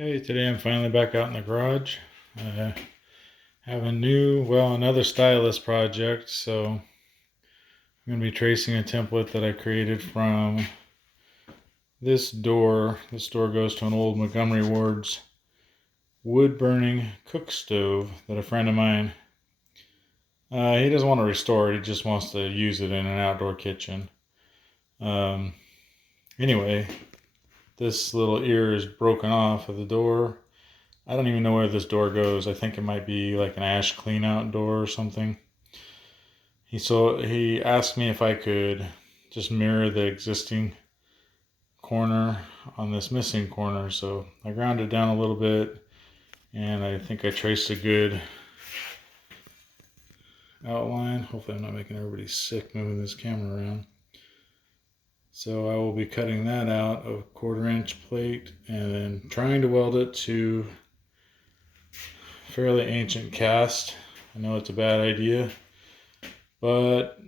Okay, today I'm finally back out in the garage. I have another stylus project, so I'm going to be tracing a template that I created from this door. This door goes to an old Montgomery Ward's wood-burning cook stove that a friend of mine, he doesn't want to restore it, he just wants to use it in an outdoor kitchen. Anyway, this little ear is broken off of the door. I don't even know where this door goes. I think it might be like an ash clean out door or something. He asked me if I could just mirror the existing corner on this missing corner. So I ground it down a little bit, and I think I traced a good outline. Hopefully I'm not making everybody sick moving this camera around. So I will be cutting that out of 1/4 inch plate and then trying to weld it to fairly ancient cast. I know it's a bad idea, but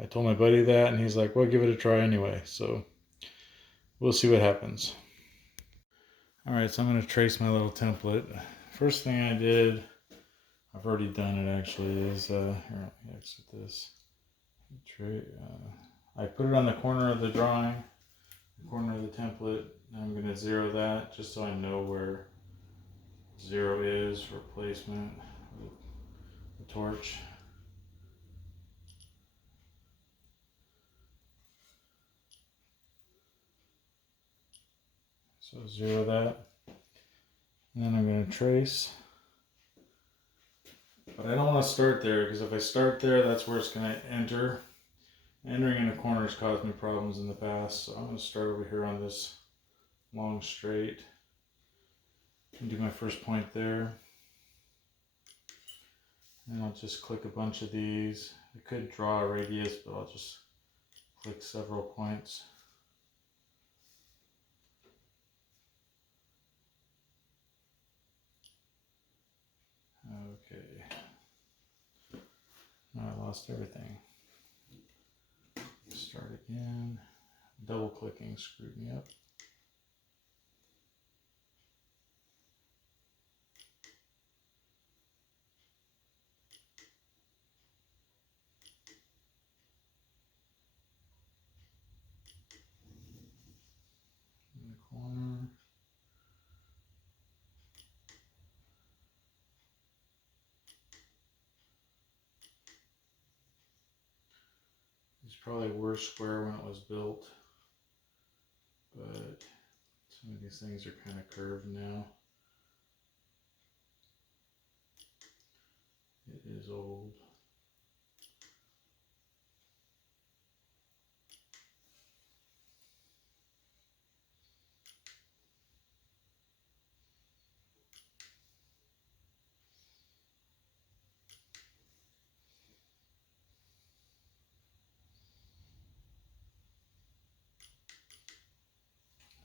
I told my buddy that, and he's like, well, give it a try anyway. So we'll see what happens. All right, so I'm going to trace my little template. First thing I did, I've already done it actually, is, here, let me exit this. I put it on the corner of the drawing, the corner of the template. I'm going to zero that just so I know where 0 is for placement of the torch. So 0 that. And then I'm going to trace. But I don't want to start there, because if I start there, that's where it's going to enter. Entering in a corner has caused me problems in the past, so I'm going to start over here on this long straight and do my first point there. And I'll just click a bunch of these. I could draw a radius, but I'll just click several points. Okay. Now I lost everything. Start again. Double clicking screwed me up. In the corner. These probably were square when it was built, but some of these things are kind of curved now. It is old.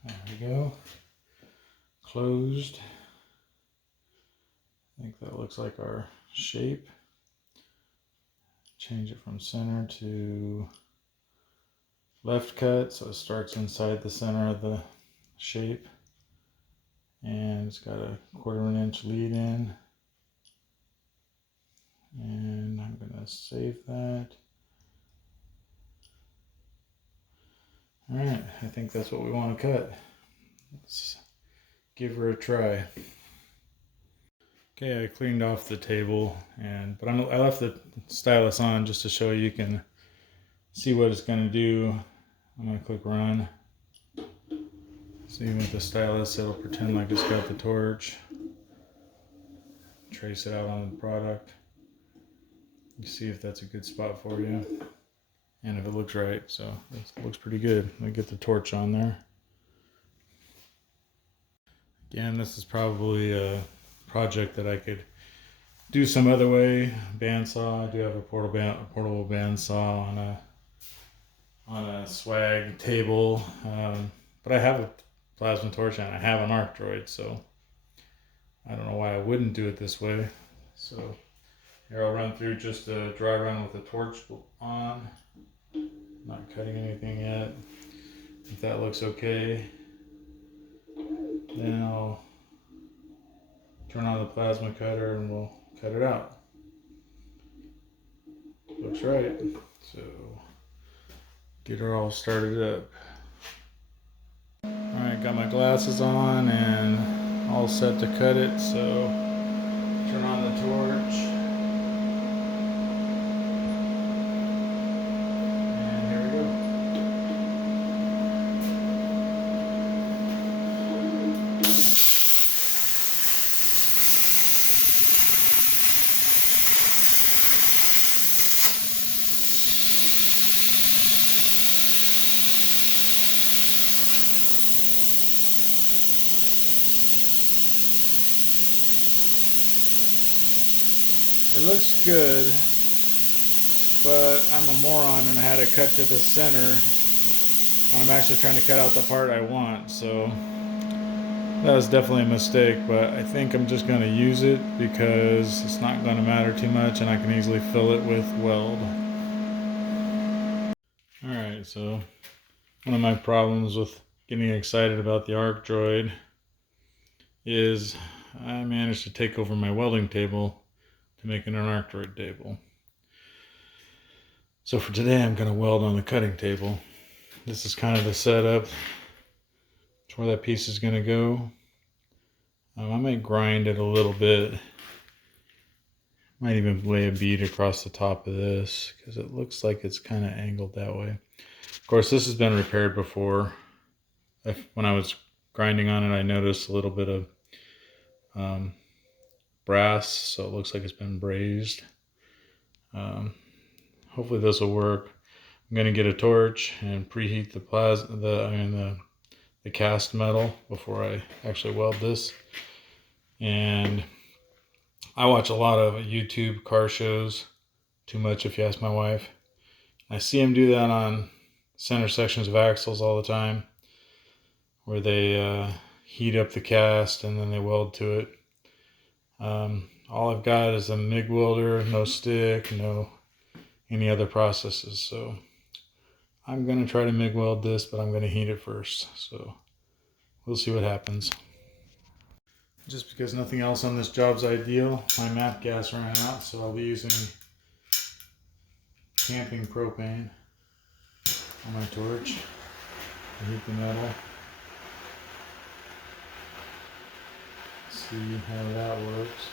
There we go. Closed. I think that looks like our shape. Change it from center to left cut, so it starts inside the center of the shape. And it's got a 1/4 inch lead in. And I'm going to save that. Alright, I think that's what we want to cut. Let's give her a try. Okay, I cleaned off the table, but I left the stylus on just to show you can see what it's going to do. I'm going to click run. So even with the stylus, it'll pretend like it's got the torch. Trace it out on the product. You see if that's a good spot for you, and if it looks right. So it looks pretty good. Let me get the torch on there. Again, this is probably a project that I could do some other way. Bandsaw. I do have a portable bandsaw on a swag table, but I have a plasma torch and I have an ArcDroid, so I don't know why I wouldn't do it this way. So here I'll run through just a dry run with the torch on. Not cutting anything yet. If that looks okay, then I'll turn on the plasma cutter and we'll cut it out. Looks right. So get her all started up. Alright, got my glasses on and all set to cut it, so turn on the torch. And here we go. It looks good, but I'm a moron and I had to cut to the center when I'm actually trying to cut out the part I want, so that was definitely a mistake, but I think I'm just going to use it because it's not going to matter too much and I can easily fill it with weld. Alright, so one of my problems with getting excited about the ArcDroid is I managed to take over my welding table to make it an ArcDroid table. So for today I'm going to weld on the cutting table. This is kind of the setup. It's where that piece is going to go. I might grind it a little bit. Might even lay a bead across the top of this because it looks like it's kind of angled that way. Of course, this has been repaired before. When I was grinding on it, I noticed a little bit of brass, so it looks like it's been brazed. Hopefully this will work. I'm going to get a torch and preheat the cast metal before I actually weld this. And I watch a lot of YouTube car shows, too much if you ask my wife. I see them do that on center sections of axles all the time, where they heat up the cast and then they weld to it. All I've got is a MIG welder, no stick, no any other processes. So I'm going to try to MIG weld this, but I'm going to heat it first. So we'll see what happens. Just because nothing else on this job's ideal, my MAP gas ran out, so I'll be using camping propane on my torch to heat the metal. See how that works.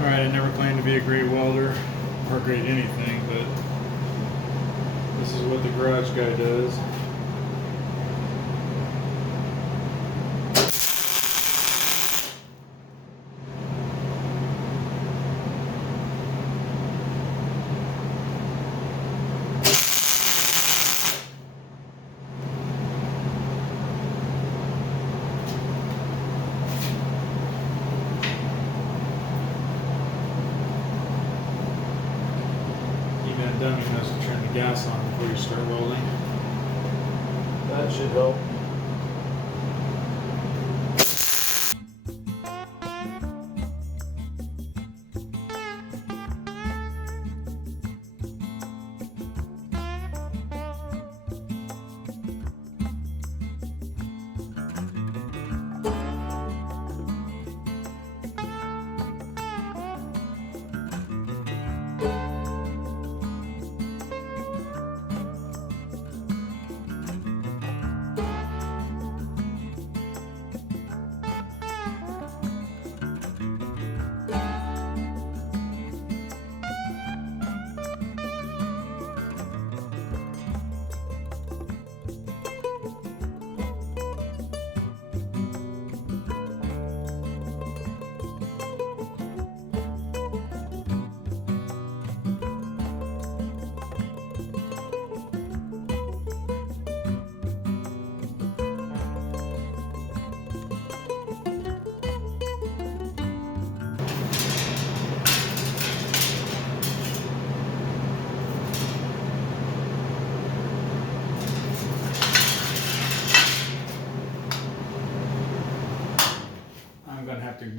Alright, I never claimed to be a great welder or great anything, but this is what the garage guy does. Dummy knows to turn the gas on before you start welding. That should help.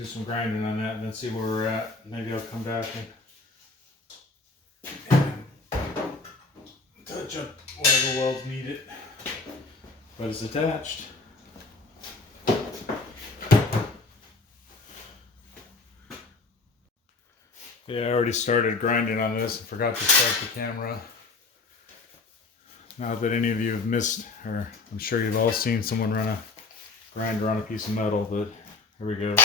do some grinding on that and then see where we're at. Maybe I'll come back and touch up whatever welds need it. But it's attached. Yeah, I already started grinding on this and forgot to start the camera. Not that any of you have missed, or I'm sure you've all seen someone run a grinder on a piece of metal, but here we go.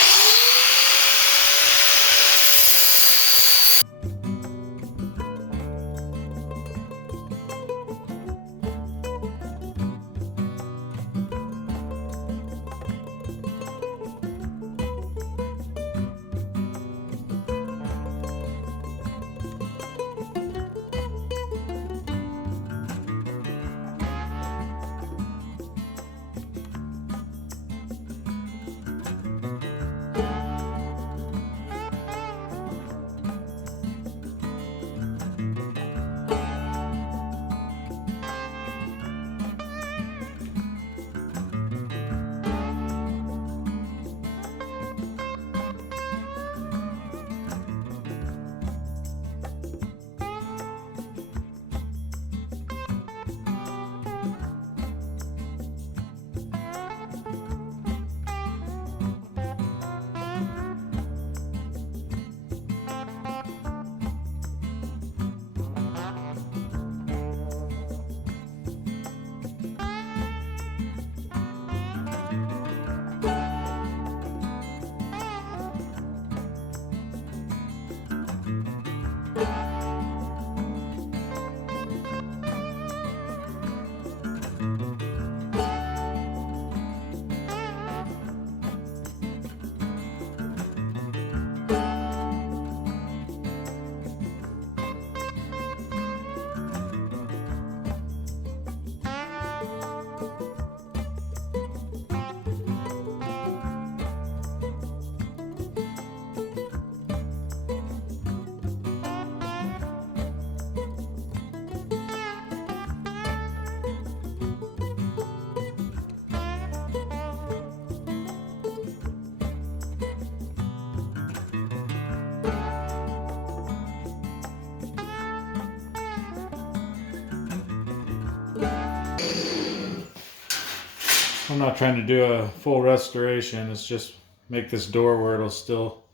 I'm not trying to do a full restoration, it's just make this door where it'll still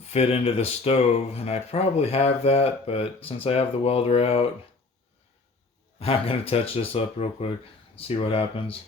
fit into the stove, and I probably have that, but since I have the welder out, I'm going to touch this up real quick, see what happens.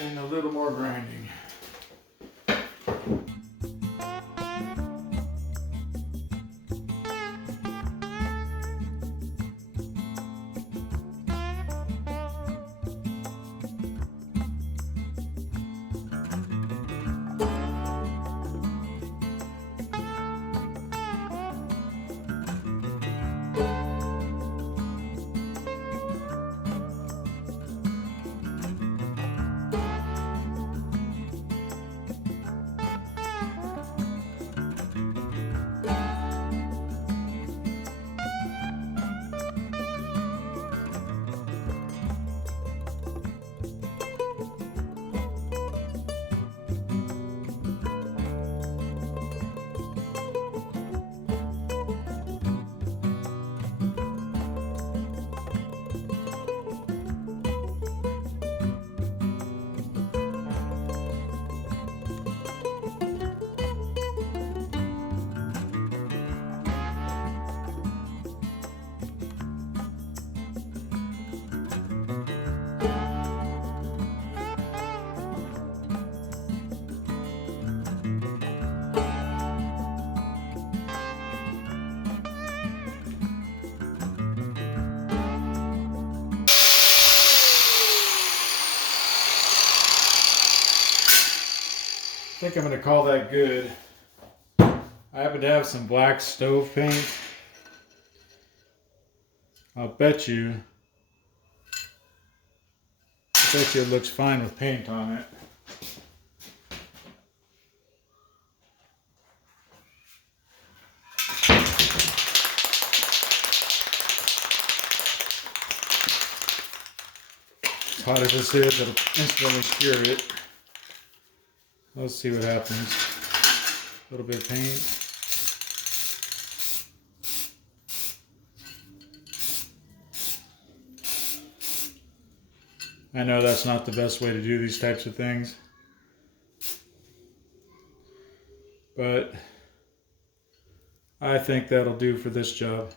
And a little more grinding. think I'm going to call that good. I happen to have some black stove paint. I'll bet you it looks fine with paint on it. As hot as this is, it'll instantly cure it. Let's see what happens. A little bit of paint. I know that's not the best way to do these types of things, but I think that'll do for this job.